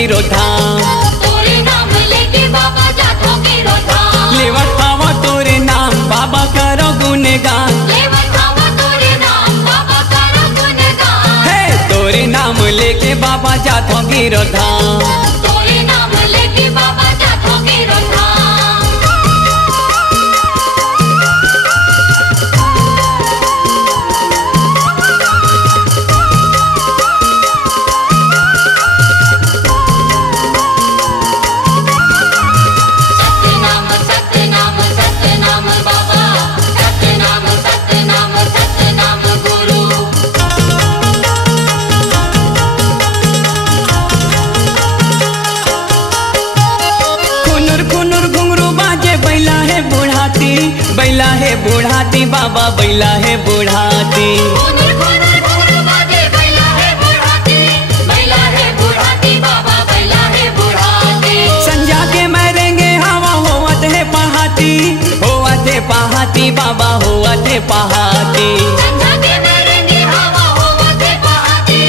गिरो धाम। तोरे नाम लेके बाबा जातो गिरो धाम। लेवत हवा तोरे नाम बाबा करो गुणगान। लेवत हवा तोरे नाम बाबा करो गुणगान। हे तोरे नाम लेके बाबा जातो गिरो धाम। तोरे नाम लेके बाबा जातो गिरो धाम। सतनाम सतनाम सतनाम बाबा, सतनाम सतनाम सतनाम गुरु। खुनुर खुनुर घुंघरू बाजे बैला है बुढ़ाती, बैला है बुढ़ाती बाबा बैला है बुढ़ाती। खुनुर खुनुर घुंघरू बाजे बैला है बुढ़ाती, बैला है बुढ़ाती बाबा बैला है बुढ़ाती। संजा के मरेंगे हवा होवत है पहाती, होवत है पहाती बाबा होवत है पहाती। संझा के मेरेंगे हवा होवत है पहाती,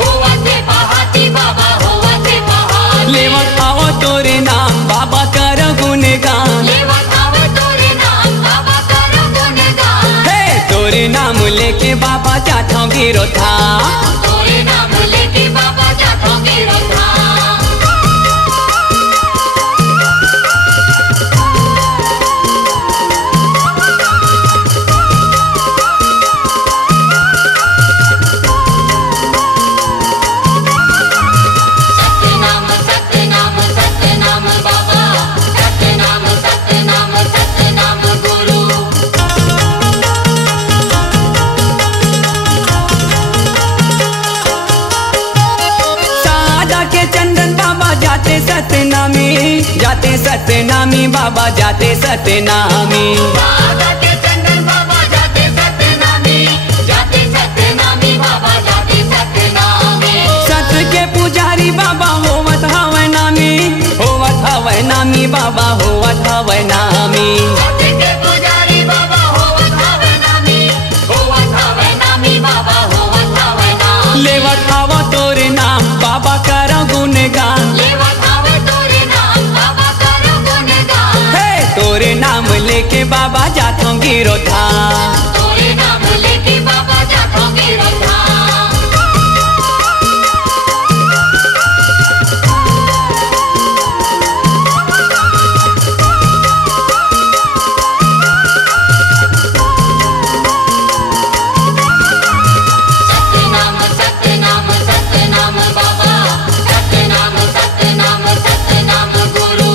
होवत है पहाती बाबा होवत है पहाती। लेवत आओ तोरे नाम बाबा कर गुणगान। लेवत आवे तोरे नाम बाबा करो गुणगान। हे तोरे नाम लेके बाबा जातो गिरो धाम। तोरे नाम लेके बाबा जातो गिरो धाम। सतनाम सतनाम सतनाम बाबा, सतनाम सतनाम सतनाम गुरु। सादा के चंदन बाबा जाते सतनामी, जाते सतनामी बाबा जाते सतनामी। बाबा के चंदन बाबा जाते सतनामी, जाते सतनामी बाबा जाते सतनामी। सत के पुजारी बाबा होवत हवै नामी, होवत हवै नामी बाबा होवत हवै नामी। सत्य के पुजारी बाबा होवत हवे नामी, होवत हवे नामी बाबा होवत हवे नामी। लेवत आवो तोरे नाम बाबा कर गुणगान। लेवत आवे तोरे नाम बाबा करो गुणगान। हे तोरे नाम लेके बाबा जातो गिरो धाम। तोरे नाम लेके बाबा जातो गिरो धाम। सतनाम सतनाम सतनाम बाबा, सतनाम सतनाम सतनाम गुरु।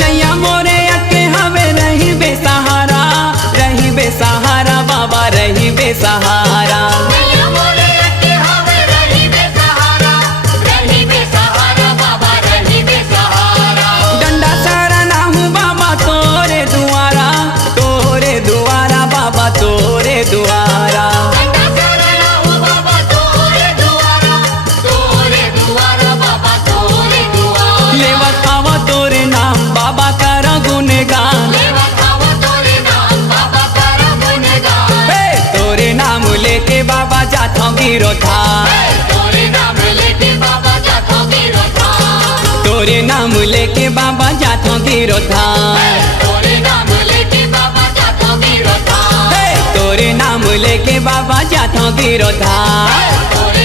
नैया मोरे अके हवे रही बेसहारा, रही बेसहारा बाबा रही बेसहारा। नैया मोरे अके हवे रही बेसहारा, रही बेसहारा बाबा रही बेसहारा। डंडा शरणा हूँ बाबा तोरे दुआरा, तोरे दुआरा बाबा तोरे दुआरा। डंडा शरणा हूँ बाबा तोरे दुआरा, तोरे दुआरा बाबा तोरे दुआरा। लेवत आवो तोरे नाम बाबा कर गुणगान। लेवत आवे तोरे नाम बाबा करो गुणगान। हे तोरे नाम लेके बाबा जातो गिरो धाम। तोरे नाम लेके बाबा जातो गिरो धाम। तोरे नाम लेके बाबा जातो गिरो धाम। तोरे नाम लेके बाबा जातो गिरो धाम। हे तोरे नाम लेके बाबा जातो गिरो धाम। तोरे